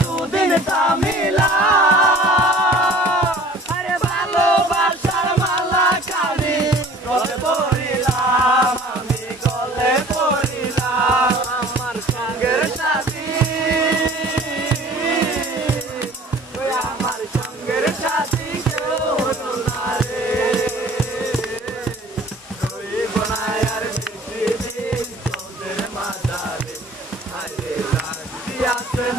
দুদিন তামিলা আরে ভালোবাসার মালা কালি গলে পড়িলাম আমি গলে পড়িলাম আমার সঙ্গের সাথী ওই আমার সঙ্গের সাথী কেউ হলো না রে রইব না আর বেশি দিন তোদের মাঝারে আরে রাগ দিয়াছেন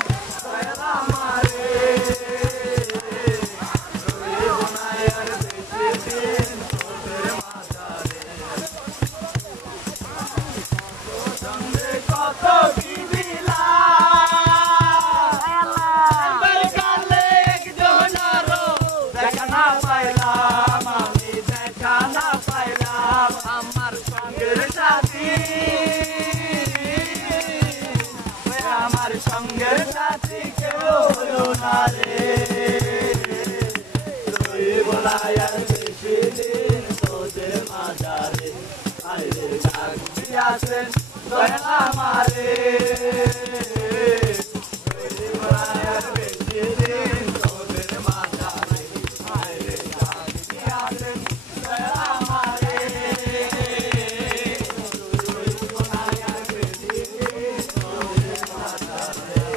সঙ্গের সাথী কেউ হলো না রে রইব না আর বেশি দিন তোদের মাঝারে আইরে ডাক দিয়াছেন দয়াল আমারে রইব না আর বেশি দিন তোদের মাঝারে আইরে ডাক দিয়াছেন দয়াল আমারে রইব না আর বেশি দিন তোদের মাঝারে